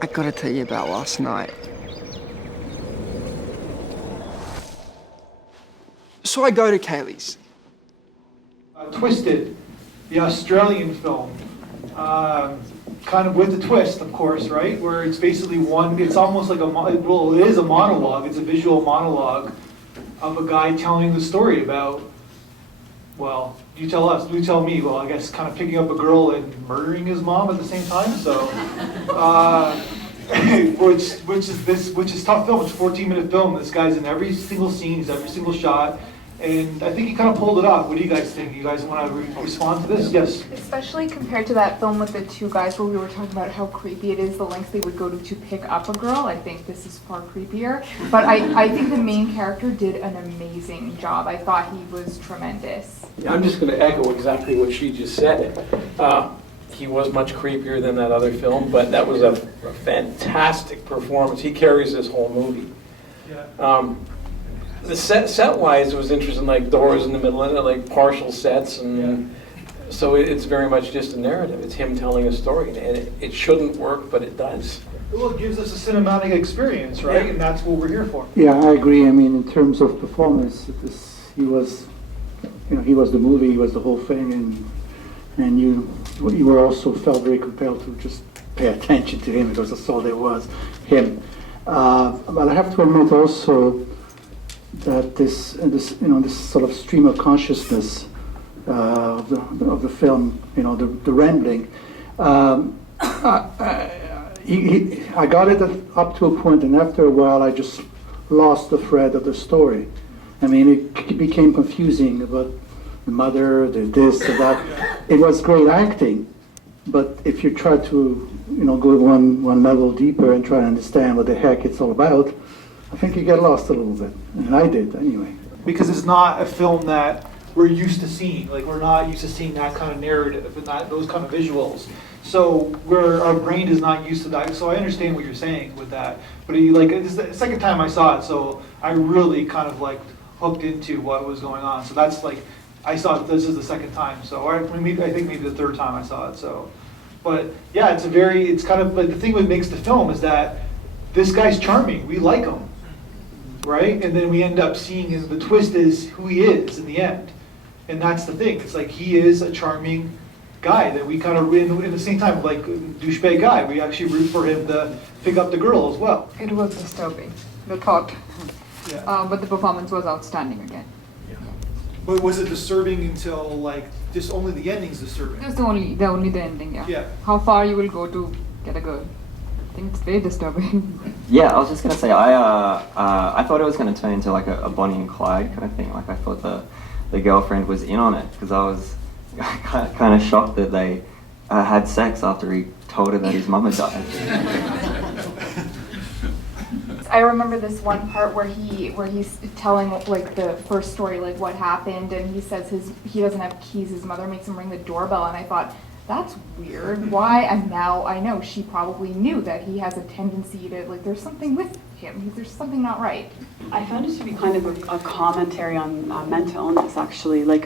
I gotta tell you about last night. So I go to Kaylee's. Twisted, the Australian film, kind of with a twist, of course, right? Where it's basically it's almost like well, it is a monologue, it's a visual monologue of a guy telling the story about, well, you tell us, you tell me, well, I guess kind of picking up a girl and murdering his mom at the same time, so, which is tough film. It's a 14-minute film. This guy's in every single scene, he's every single shot. And I think he kind of pulled it off. What do you guys think? You guys want to respond to this? Yes? Especially compared to that film with the two guys where we were talking about how creepy it is, the lengths they would go to pick up a girl. I think this is far creepier. But I think the main character did an amazing job. I thought he was tremendous. Yeah, I'm just going to echo exactly what she just said. He was much creepier than that other film, but that was a fantastic performance. He carries this whole movie. Yeah. The set-wise was interesting, like doors in the middle and like partial sets, and so it's very much just a narrative. It's him telling a story, and it shouldn't work, but it does. Well, it gives us a cinematic experience, right? Yeah. And that's what we're here for. Yeah, I agree. I mean, in terms of performance, he was the movie, he was the whole thing, and you were also felt very compelled to just pay attention to him because that's all there was, him. But I have to admit also that this sort of stream of consciousness of the film, the rambling, I got it up to a point, and after a while I just lost the thread of the story. I mean, it became confusing about the mother, the this, the that. It was great acting, but if you try to go one level deeper and try to understand what the heck it's all about, I think you get lost a little bit, and I did anyway. Because it's not a film that we're used to seeing. Like, we're not used to seeing that kind of narrative and those kind of visuals. So our brain is not used to that. So I understand what you're saying with that. But it's the second time I saw it, so I really kind of like hooked into what was going on. So that's like, I saw it, this is the second time. So I think maybe the third time I saw it. So, but yeah, it's kind of like the thing that makes the film is that this guy's charming. We like him. Right? And then we end up seeing the twist is who he is in the end. And that's the thing. It's like he is a charming guy that we kind of, in the same time, like douchebag guy, we actually root for him to pick up the girl as well. It was disturbing, the thought. Yeah. But the performance was outstanding again. Yeah. But was it disturbing until like just only the ending's disturbing? Just only the ending, yeah. Yeah. How far you will go to get a girl. I think it's very disturbing. Yeah, I was just gonna say I thought it was gonna turn into like a Bonnie and Clyde kind of thing. Like I thought the girlfriend was in on it because I was kind of shocked that they had sex after he told her that his mum had died. I remember this one part where he's telling like the first story, like what happened, and he says he doesn't have keys. His mother makes him ring the doorbell, and I thought, that's weird. Why? And now I know she probably knew that he has a tendency to, like, there's something with him. There's something not right. I found it to be kind of a commentary on mental illness, actually. Like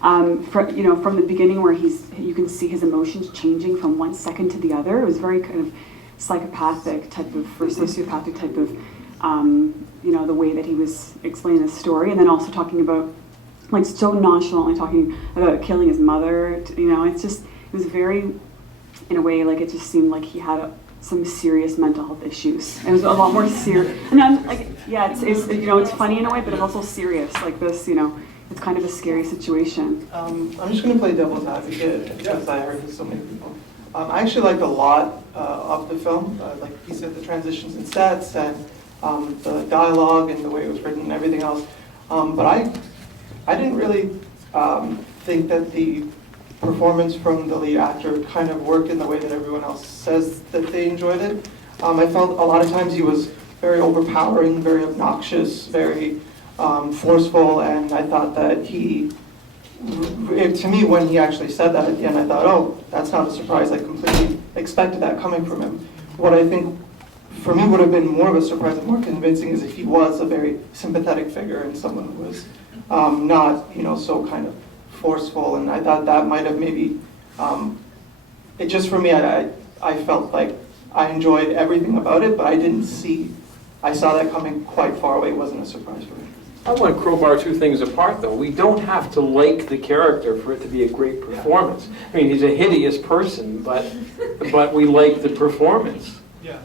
from the beginning where you can see his emotions changing from one second to the other. It was very kind of psychopathic type of, or sociopathic type of, the way that he was explaining the story, and then also talking about, like, so nonchalantly talking about killing his mother. It was very, in a way, like it just seemed like he had some serious mental health issues. It was a lot more serious. And I'm like, yeah, it's funny in a way, but it's also serious. Like this, it's kind of a scary situation. I'm just going to play devil's advocate because I heard this so many people. I actually liked a lot of the film. Like he said, the transitions and sets and the dialogue and the way it was written and everything else. But I didn't really think that the performance from the lead actor kind of worked in the way that everyone else says that they enjoyed it. I felt a lot of times he was very overpowering, very obnoxious, very forceful, and I thought that to me, when he actually said that at the end, I thought, oh, that's not a surprise. I completely expected that coming from him. What I think for me would have been more of a surprise and more convincing is if he was a very sympathetic figure and someone who was not, so kind of forceful, and I thought that might have maybe, it just for me, I felt like I enjoyed everything about it, but I saw that coming quite far away. It wasn't a surprise for me. I want to crowbar two things apart, though. We don't have to like the character for it to be a great performance. I mean, he's a hideous person, but we like the performance. Yeah.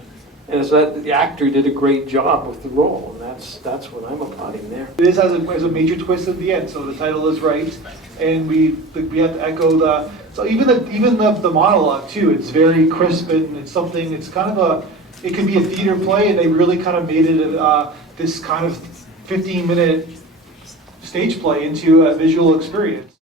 And so that the actor did a great job with the role, and that's what I'm applauding there. This has a major twist at the end, so the title is right, and we have to echo the. So even the monologue too, it's very crisp and it's something. It's kind of it could be a theater play, and they really kind of made it this kind of 15-minute stage play into a visual experience.